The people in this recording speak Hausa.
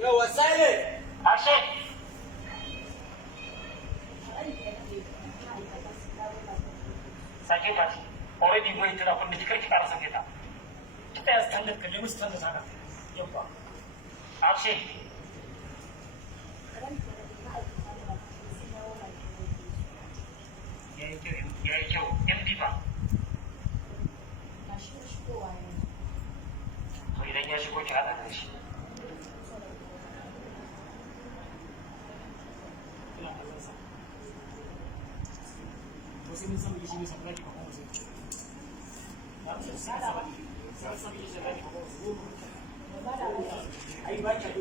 Yawa silent. Action. Sake ta. Already wai tana kunna ki karki fara sake ta. Ki tsaya standard ka nemi standard haka. Yawwa. Action. Yayi kyau. MD ba. To idan ya shigo ki haɗa da shi. Você não sabe que isso é prática para você. Aí vai cair.